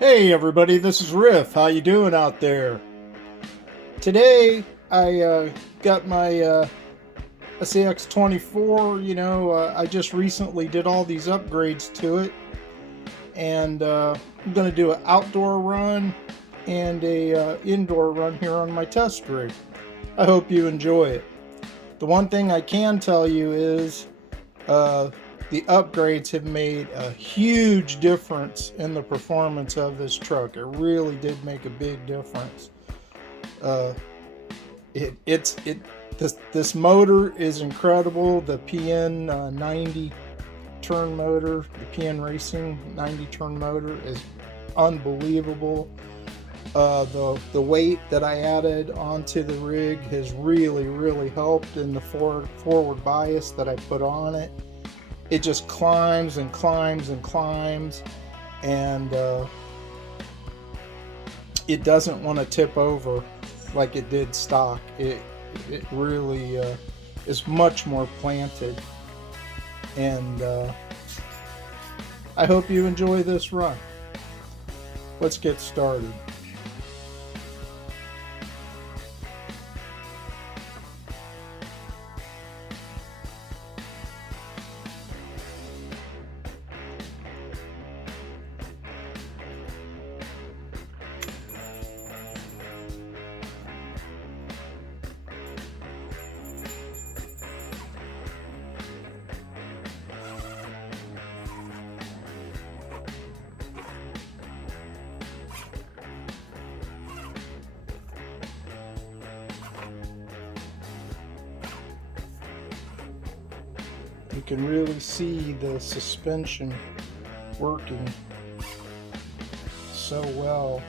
Hey everybody, this is Riff. How you doing out there? Today I got my SCX24. I just recently did all these upgrades to it, and I'm going to do an outdoor run and a indoor run here on my test rig. I hope you enjoy it. The one thing I can tell you is the upgrades have made a huge difference in the performance of this truck. It really did make a big difference. This motor is incredible. The PN 90 turn motor, the PN Racing 90 turn motor is unbelievable. The weight that I added onto the rig has really helped in the forward bias that I put on it. It just climbs and climbs and climbs, and it doesn't want to tip over like it did stock. It really is much more planted, and I hope you enjoy this run. Let's get started. You can really see the suspension working so well.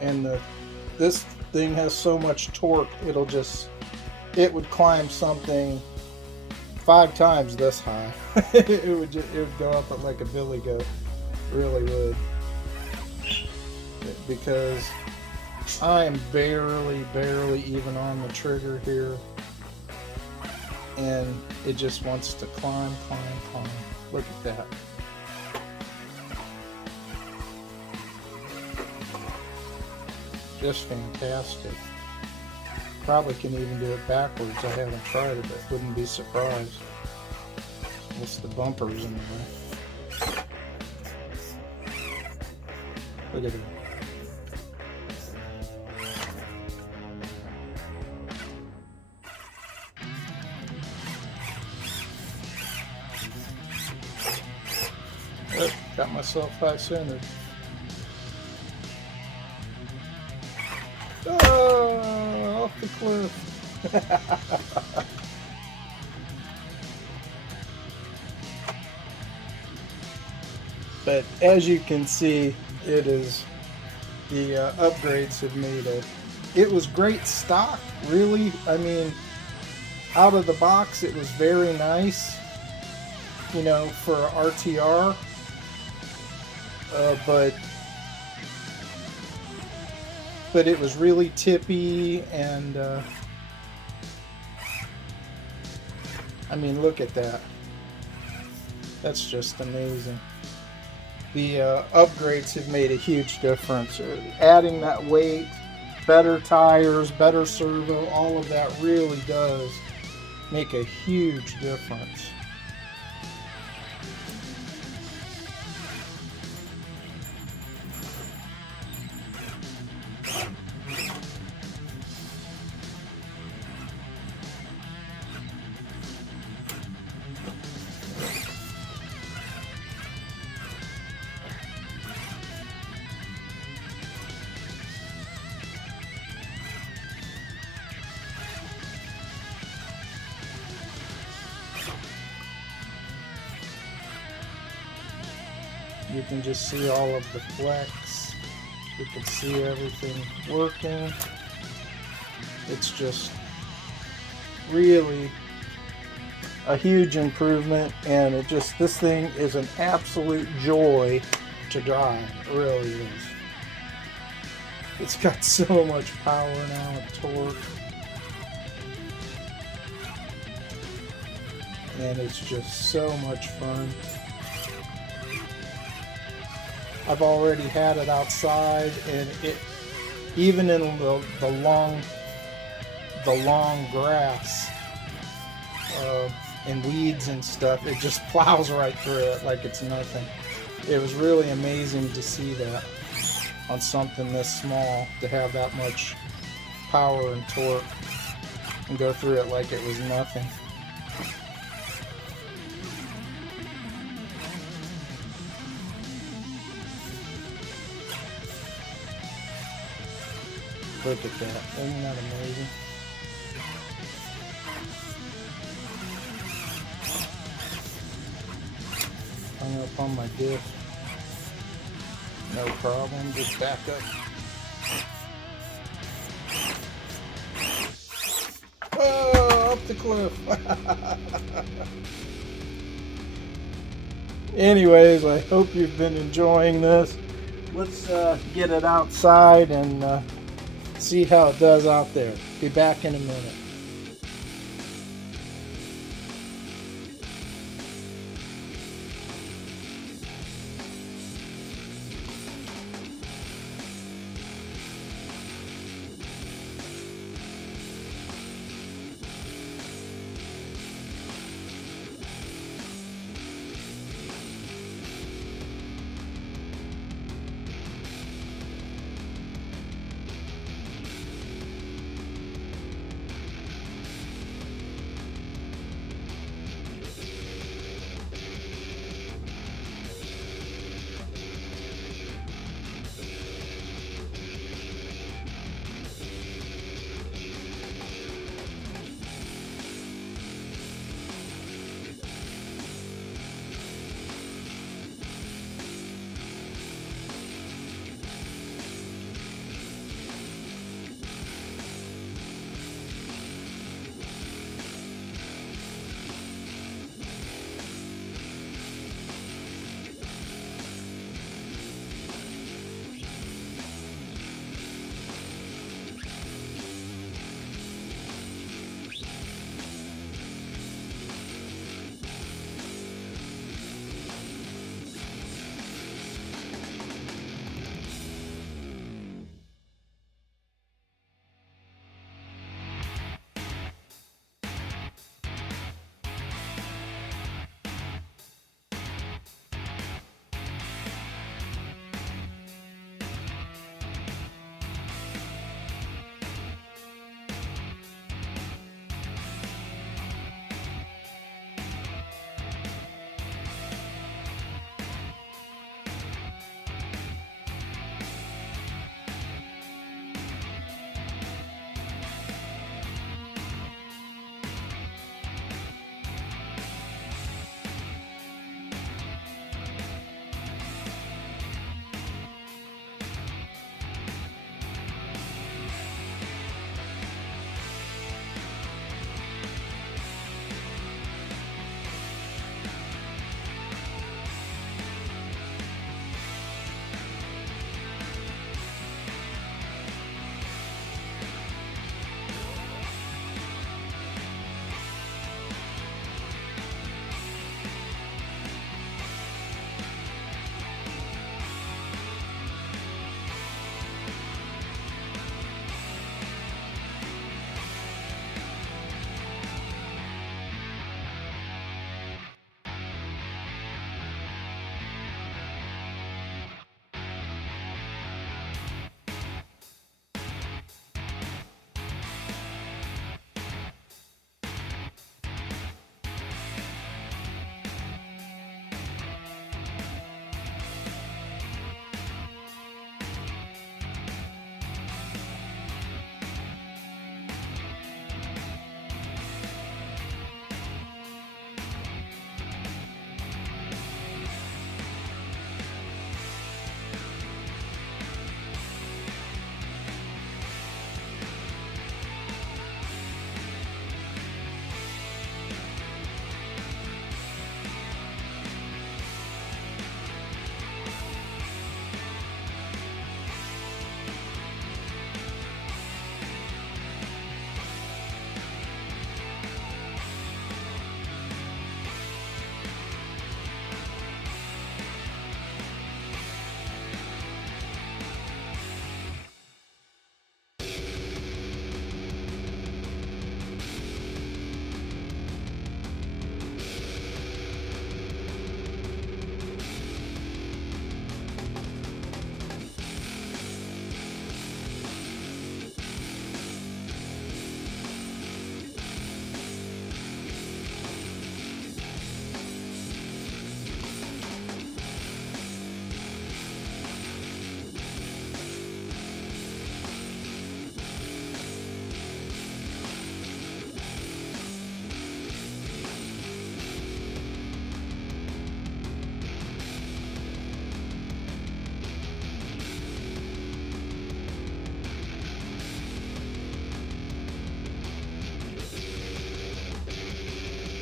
And this thing has so much torque, it would climb something 5 times this high. it would go up at like a billy goat, really would, because I am barely even on the trigger here, and it just wants to climb. Look at that. Just fantastic. Probably can even do it backwards. I haven't tried it, but wouldn't be surprised. It's the bumpers in the way. Look at it. Oh, got myself high-centered. Oh, off the cliff. But as you can see, the upgrades have made it. It was great stock, really. I mean, out of the box, it was very nice, for RTR. But it was really tippy, and I mean, look at that. That's just amazing. The upgrades have made a huge difference. Adding that weight, better tires, better servo, all of that really does make a huge difference. You can just see all of the flex. You can see everything working. It's just really a huge improvement, and this thing is an absolute joy to drive. It really is. It's got so much power now and torque. And it's just so much fun. I've already had it outside, and it, even in the long grass and weeds and stuff, it just plows right through it like it's nothing. It was really amazing to see that on something this small, to have that much power and torque and go through it like it was nothing. Look at that. Isn't that amazing? Hung up on my diff. No problem. Just back up. Oh, up the cliff. Anyways, I hope you've been enjoying this. Let's get it outside and see how it does out there. Be back in a minute.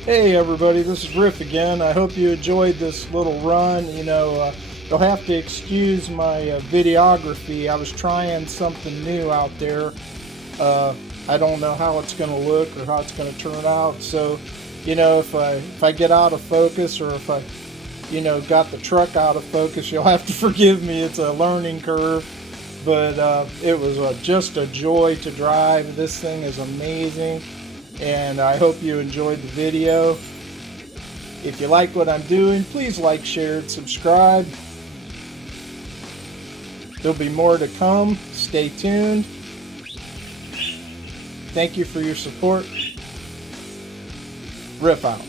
Hey everybody, this is Riff again. I hope you enjoyed this little run. You'll have to excuse my videography. I was trying something new out there. I don't know how it's going to look or how it's going to turn out. So, if I get out of focus, or if I, got the truck out of focus, you'll have to forgive me. It's a learning curve. But it was just a joy to drive. This thing is amazing. And I hope you enjoyed the video. If you like what I'm doing, please like, share, and subscribe. There'll be more to come. Stay tuned. Thank you for your support. Riff out.